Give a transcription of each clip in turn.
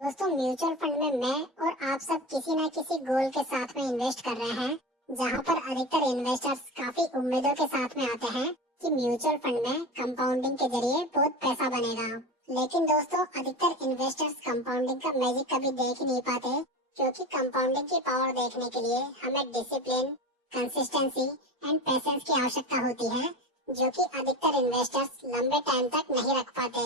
दोस्तों, mutual fund में मैं और आप सब किसी न किसी गोल के साथ में इन्वेस्ट कर रहे हैं, जहां पर अधिकतर इन्वेस्टर्स काफी उम्मीदों के साथ में आते हैं कि म्यूचुअल फंड में कंपाउंडिंग के जरिए बहुत पैसा बनेगा। लेकिन दोस्तों, अधिकतर इन्वेस्टर्स कंपाउंडिंग का मैजिक कभी देख ही नहीं पाते, क्योंकि कंपाउंडिंग की पावर देखने के लिए हमें डिसिप्लिन, कंसिस्टेंसी एंड पेशेंस की आवश्यकता होती है, जो कि अधिकतर इन्वेस्टर्स लंबे टाइम तक नहीं रख पाते।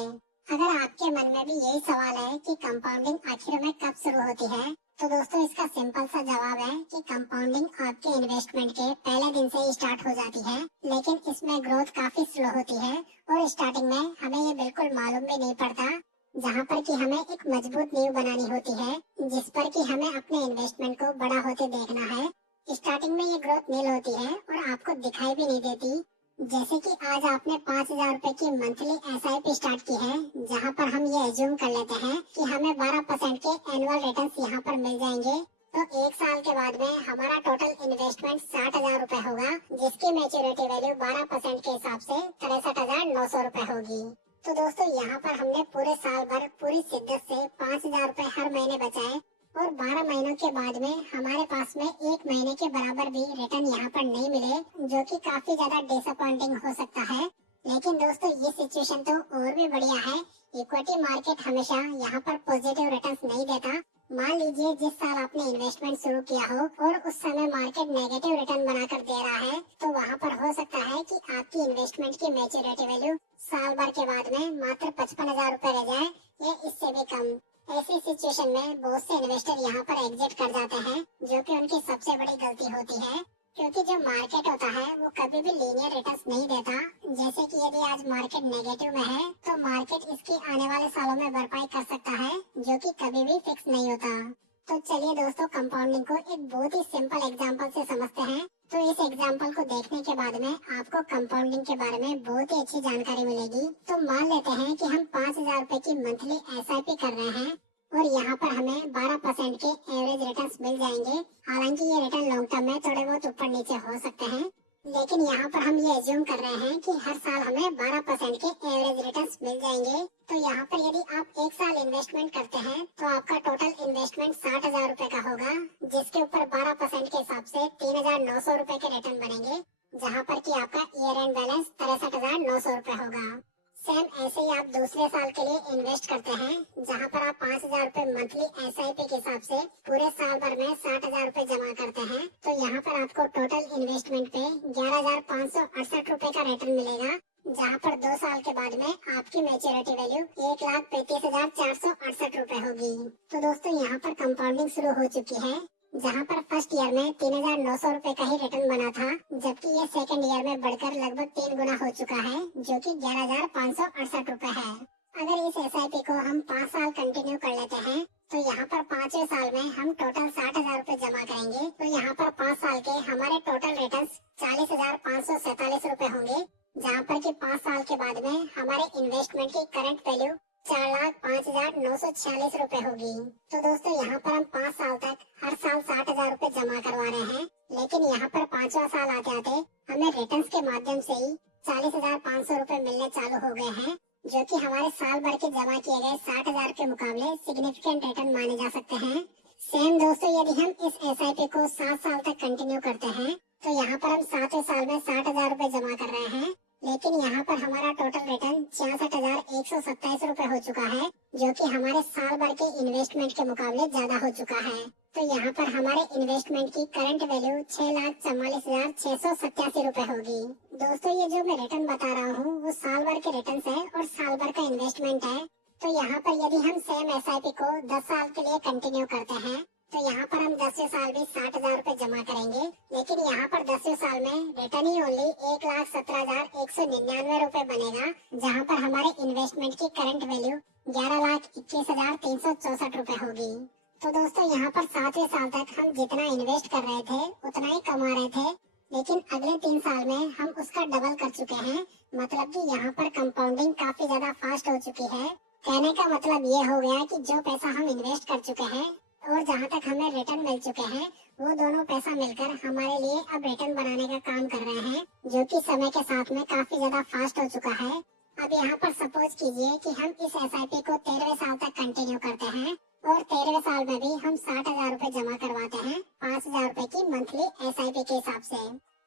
अगर आपके मन में भी यही सवाल है कि कंपाउंडिंग आखिर में कब शुरू होती है, तो दोस्तों इसका सिंपल सा जवाब है कि कंपाउंडिंग आपके इन्वेस्टमेंट के पहले दिन से ही स्टार्ट हो जाती है, लेकिन इसमें ग्रोथ काफी स्लो होती है और स्टार्टिंग में हमें ये बिल्कुल मालूम भी नहीं पड़ता, जहाँ पर कि हमें एक मजबूत नींव बनानी होती है, जिस पर कि हमें अपने इन्वेस्टमेंट को बड़ा होते देखना है। स्टार्टिंग में ये ग्रोथ नील होती है और आपको दिखाई भी नहीं देती। जैसे कि आज आपने 5,000 रुपए की मंथली एसआईपी स्टार्ट की है, जहां पर हम ये एज्यूम कर लेते हैं कि हमें 12% के एनुअल रिटर्न्स यहाँ पर मिल जाएंगे, तो एक साल के बाद में हमारा टोटल इन्वेस्टमेंट 60,000 रुपए होगा, जिसकी मैच्योरिटी वैल्यू 12% के हिसाब से 63,900 रुपए होगी। तो दोस्तों, यहाँ पर हमने पूरे साल भर पूरी शिद्दत से 5,000 रुपए हर महीने बचाए और 12 महीनों के बाद में हमारे पास में एक महीने के बराबर भी रिटर्न यहाँ पर नहीं मिले, जो कि काफी ज्यादा डिसअपॉइंटिंग हो सकता है। लेकिन दोस्तों, ये सिचुएशन तो और भी बढ़िया है। इक्विटी मार्केट हमेशा यहाँ पर पॉजिटिव रिटर्न्स नहीं देता। मान लीजिए जिस साल आपने इन्वेस्टमेंट शुरू किया हो और उस समय मार्केट नेगेटिव रिटर्न बनाकर दे रहा है, तो वहाँ पर हो सकता है कि आपकी इन्वेस्टमेंट की मैच्योरिटी वैल्यू साल भर के बाद में मात्र 55,000 रुपए रह जाए या इससे भी कम। ऐसी सिचुएशन में बहुत से इन्वेस्टर यहाँ पर एग्जिट कर जाते हैं, जो कि उनकी सबसे बड़ी गलती होती है, क्योंकि जो मार्केट होता है वो कभी भी लीनियर रिटर्न्स नहीं देता। जैसे कि यदि आज मार्केट नेगेटिव में है, तो मार्केट इसकी आने वाले सालों में भरपाई कर सकता है, जो कि कभी भी फिक्स नहीं होता। तो चलिए दोस्तों, कंपाउंडिंग को एक बहुत ही सिंपल एग्जांपल से समझते हैं। तो इस एग्जांपल को देखने के बाद में आपको कंपाउंडिंग के बारे में बहुत ही अच्छी जानकारी मिलेगी। तो मान लेते हैं कि हम 5,000 रुपए की मंथली एसआईपी कर रहे हैं और यहाँ पर हमें 12% के एवरेज रिटर्न्स मिल जाएंगे। हालांकि ये रिटर्न लॉन्ग टर्म में थोड़े बहुत ऊपर नीचे हो सकते हैं, लेकिन यहाँ पर हम ये एज्यूम कर रहे हैं कि हर साल हमें 12% के एवरेज रिटर्न्स मिल जाएंगे। तो यहाँ पर यदि आप एक साल इन्वेस्टमेंट करते हैं, तो आपका टोटल इन्वेस्टमेंट 60,000 रुपए का होगा, जिसके ऊपर 12% के हिसाब से 3,900 रुपए के रिटर्न बनेंगे, जहाँ पर कि आपका ईयर एंड बैलेंस 63,900 रुपए होगा। सेम ऐसे ही आप दूसरे साल के लिए इन्वेस्ट करते हैं, जहाँ पर आप 5,000 रुपए मंथली एसआईपी के हिसाब से पूरे साल भर में 60,000 रुपए जमा करते हैं। तो यहाँ पर आपको टोटल इन्वेस्टमेंट पे 11,568 रुपए का रिटर्न मिलेगा, जहाँ पर 2 साल के बाद में आपकी मैच्योरिटी वैल्यू 1,35,468 रुपए होगी। तो दोस्तों, यहाँ पर कंपाउंडिंग शुरू हो चुकी है, जहाँ पर फर्स्ट ईयर में 3,900 रुपए का ही रिटर्न बना था, जबकि ये सेकंड ईयर में बढ़कर लगभग 3 गुना हो चुका है, जो कि 11,568 रुपए है। अगर इस एसआईपी को हम 5 साल कंटिन्यू कर लेते हैं, तो यहाँ पर 5वें साल में हम टोटल 60,000 रुपए जमा करेंगे। तो यहाँ पर 5 साल के हमारे टोटल रिटर्न 40,547 रुपए होंगे, जहाँ पर कि 5 साल के बाद में हमारे इन्वेस्टमेंट की करंट वैल्यू 4,05,946 रुपए होगी। तो दोस्तों, यहाँ पर हम 5 साल तक हर साल 60,000 रुपए जमा करवा रहे हैं, लेकिन यहाँ पर 5वां साल आते आते हमें रिटर्न्स के माध्यम से ही 40,500 रुपए मिलने चालू हो गए हैं, जो कि हमारे साल भर के जमा किए गए 60,000 के मुकाबले सिग्निफिकेंट रिटर्न माने जा सकते हैं। सेम दोस्तों, यदि हम इस एसआईपी को 7 साल तक कंटिन्यू करते हैं, तो यहाँ पर हम 7वें साल में 60,000 रुपए जमा कर रहे हैं, लेकिन यहाँ पर हमारा टोटल रिटर्न 66,127 रुपए हो चुका है, जो कि हमारे साल भर के इन्वेस्टमेंट के मुकाबले ज्यादा हो चुका है। तो यहाँ पर हमारे इन्वेस्टमेंट की करंट वैल्यू 6,44,687 रुपए होगी। दोस्तों, ये जो मैं रिटर्न बता रहा हूँ वो साल भर के रिटर्न है और साल भर का इन्वेस्टमेंट है। तो यहाँ पर यदि हम सेम एसआईपी को 10 साल के लिए कंटिन्यू करते हैं, तो यहाँ पर हम 10वें साल भी 60,000 रुपए जमा करेंगे, लेकिन यहाँ पर 10वें साल में रिटर्न ही ओनली 1,17,199 रुपए बनेगा, जहाँ पर हमारे इन्वेस्टमेंट की करंट वैल्यू 11,21,364 रुपए होगी। तो दोस्तों, यहाँ पर 7वें साल तक हम जितना इन्वेस्ट कर रहे थे उतना ही कमा रहे थे, लेकिन अगले 3 साल में हम उसका डबल कर चुके हैं। मतलब कि यहाँ पर कंपाउंडिंग काफी ज्यादा फास्ट हो चुकी है। कहने का मतलब ये हो गया कि जो पैसा हम इन्वेस्ट कर चुके हैं और जहाँ तक हमें रिटर्न मिल चुके हैं, वो दोनों पैसा मिलकर हमारे लिए अब रिटर्न बनाने का काम कर रहे हैं, जो कि समय के साथ में काफी ज्यादा फास्ट हो चुका है। अब यहाँ पर सपोज कीजिए कि हम इस एसआईपी को 13वें साल तक कंटिन्यू करते हैं, और 13वें साल में भी हम 60,000 रुपए जमा करवाते हैं 5,000 रुपए की मंथली SIP के हिसाब से।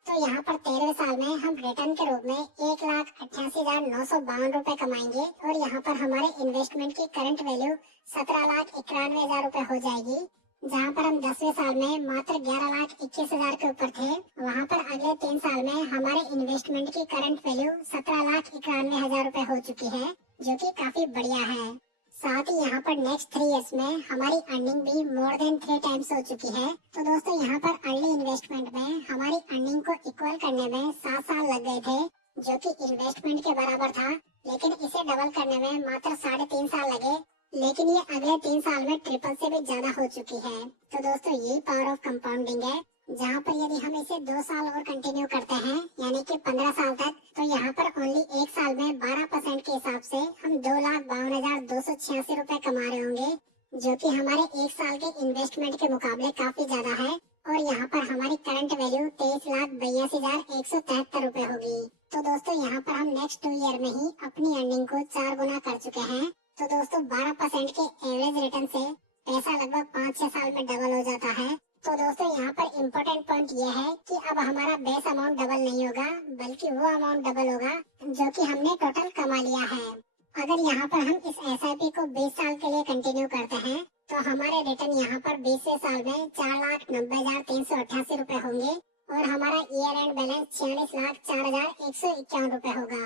तो यहाँ पर 13वें साल में हम रिटर्न के रूप में 1,88,952 रुपए कमाएंगे और यहाँ पर हमारे इन्वेस्टमेंट की करंट वैल्यू 17,91,000 रुपए हो जाएगी। जहाँ पर हम 10वें साल में मात्र 11,21,000 के ऊपर थे, वहाँ पर अगले 3 साल में हमारे इन्वेस्टमेंट की करंट वैल्यू 17,91,000 रुपए हो चुकी है, जो कि काफी बढ़िया है। साथ ही यहाँ पर नेक्स्ट 3 इयर्स में हमारी अर्निंग भी मोर देन 3 टाइम्स हो चुकी है। तो दोस्तों यहाँ पर अर्ली इन्वेस्टमेंट में हमारी अर्निंग को इक्वल करने में 7 साल लग गए थे, जो कि इन्वेस्टमेंट के बराबर था, लेकिन इसे डबल करने में मात्र 3.5 साल लगे। लेकिन ये अगले 3 साल में ट्रिपल से भी ज्यादा हो चुकी है। तो दोस्तों यही पावर ऑफ कंपाउंडिंग है, जहाँ पर यदि हम इसे 2 साल और कंटिन्यू करते हैं, यानी कि 15 साल तक, तो यहाँ पर ओनली 1 साल में 12% के हिसाब से हम 2,52,286 रुपए कमा रहे होंगे, जो कि हमारे 1 साल के इन्वेस्टमेंट के मुकाबले काफी ज्यादा है। और यहाँ पर हमारी करंट वैल्यू 23,82,173 रुपए होगी। तो दोस्तों यहाँ पर हम नेक्स्ट 2 ईयर में ही अपनी अर्निंग को 4 गुना कर चुके हैं। तो दोस्तों 12% के एवरेज रिटर्न से पैसा लगभग 5-6 साल में डबल हो जाता है। तो दोस्तों यहाँ पर इम्पोर्टेंट पॉइंट ये है कि अब हमारा बेस अमाउंट डबल नहीं होगा, बल्कि वो अमाउंट डबल होगा जो कि हमने टोटल कमा लिया है। अगर यहाँ पर हम इस SIP को 20 साल के लिए कंटिन्यू करते हैं, तो हमारे रिटर्न यहाँ पर 20वें साल में 4,90,388 रुपए होंगे और हमारा ईयर एंड बैलेंस 46,04,151 रुपए होगा।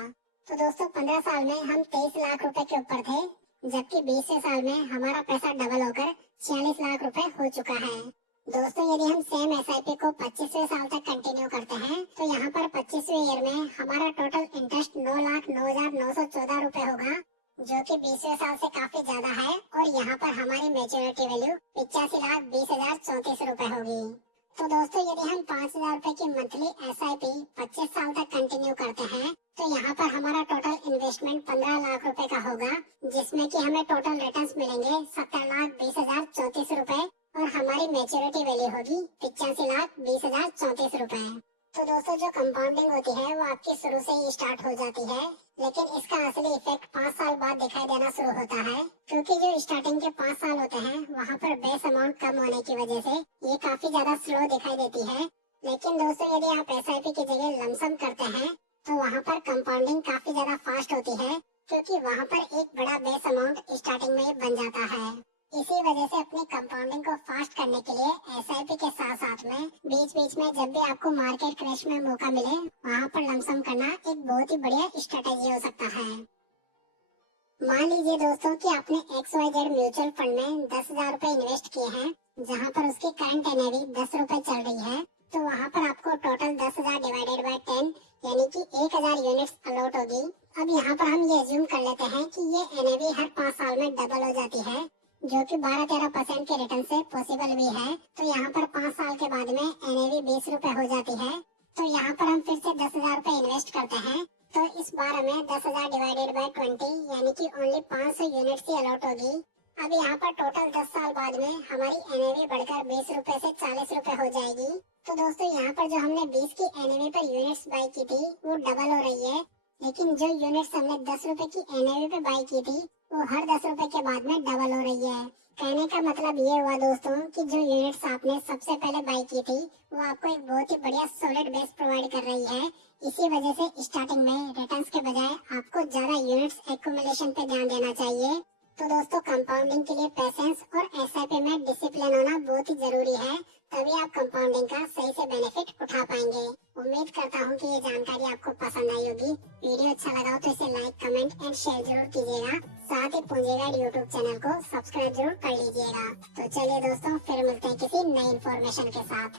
तो दोस्तों 15 साल में हम 23 लाख रुपए के ऊपर थे, जबकि 20वें साल में हमारा पैसा डबल होकर 46 लाख रुपए हो चुका है। दोस्तों यदि हम सेम SIP को 25वें साल तक कंटिन्यू करते हैं, तो यहाँ पर 25वें ईयर में हमारा टोटल इंटरेस्ट 9,09,914 रुपए होगा, जो कि 20वें साल से काफी ज्यादा है। और यहाँ पर हमारी मेच्योरिटी वैल्यू 85,20,034 रुपए होगी। तो दोस्तों यदि हम 5,000 रुपए की मंथली SIP 25 साल तक कंटिन्यू करते हैं, तो यहाँ पर हमारा टोटल इन्वेस्टमेंट 15 लाख रुपए का होगा, जिसमें कि हमें टोटल रिटर्न्स मिलेंगे 70,20,034 रुपए और हमारी मेच्योरिटी वैल्यू होगी 85,20,034 रुपए। तो दोस्तों जो कंपाउंडिंग होती है वो आपकी शुरू से ही स्टार्ट हो जाती है, लेकिन इसका असली इफेक्ट 5 साल बाद दिखाई देना शुरू होता है, क्योंकि जो स्टार्टिंग के 5 साल होते हैं वहाँ पर बेस अमाउंट कम होने की वजह से ये काफी ज्यादा स्लो दिखाई देती है। लेकिन दोस्तों यदि आप SIP की जगह लमसम करते हैं, तो वहाँ पर कंपाउंडिंग काफी ज्यादा फास्ट होती है, क्योंकि वहाँ पर एक बड़ा बेस अमाउंट स्टार्टिंग में ही बन जाता है। इसी वजह से अपनी कंपाउंडिंग को फास्ट करने के लिए SIP के साथ साथ में बीच बीच में जब भी आपको मार्केट क्रैश में मौका मिले, वहाँ पर लमसम करना एक बहुत ही बढ़िया स्ट्रेटेजी हो सकता है। मान लीजिए दोस्तों कि आपने XYZ म्यूचुअल फंड में 10,000 रुपए इन्वेस्ट किए हैं, जहाँ पर उसकी करंट NAV 10 रुपए चल रही है, तो वहाँ पर आपको टोटल 10,000 डिवाइडेड बाय 10 यानी कि 1,000 यूनिट्स अलॉट होगी। अब यहाँ पर हम ये अज्यूम कर लेते हैं कि ये NAV हर 5 साल में डबल हो जाती है, जो कि 12-13% के रिटर्न से पॉसिबल भी है। तो यहाँ पर 5 साल के बाद में NAV 20 रुपए हो जाती है। तो यहाँ पर हम फिर से 10,000 रुपए इन्वेस्ट करते हैं, तो इस बार हमें 10,000 डिवाइडेड बाय 20 यानी कि ओनली 500 यूनिट्स ही अलॉट होगी। अब यहाँ पर टोटल 10 साल बाद में हमारी NAV बढ़कर 20 रुपए से 40 रुपए हो जाएगी। तो दोस्तों यहाँ पर जो हमने 20 की NAV पर यूनिट्स बाई की थी वो डबल हो रही है, लेकिन जो यूनिट्स हमने 10 रुपए की NAV पे बाई की थी वो हर 10 रुपए के बाद में डबल हो रही है। कहने का मतलब ये हुआ दोस्तों कि जो यूनिट्स आपने सबसे पहले बाई की थी वो आपको एक बहुत ही बढ़िया सॉलिड बेस प्रोवाइड कर रही है। इसी वजह से स्टार्टिंग में रिटर्न्स के बजाय आपको ज्यादा यूनिट्स एक्यूमुलेशन पे ध्यान देना चाहिए। तो दोस्तों कंपाउंडिंग के लिए पेशेंस और SIP में डिसिप्लिन होना बहुत ही जरूरी है, तभी आप कंपाउंडिंग का सही से बेनिफिट उठा पाएंगे। उम्मीद करता हूँ कि ये जानकारी आपको पसंद आई होगी। वीडियो अच्छा लगा हो तो इसे लाइक, कमेंट एंड शेयर जरूर कीजिएगा। साथ ही पूंजी गाइड यूट्यूब चैनल को सब्सक्राइब जरूर कर लीजिएगा। तो चलिए दोस्तों फिर मिलते हैं किसी नई इन्फॉर्मेशन के साथ।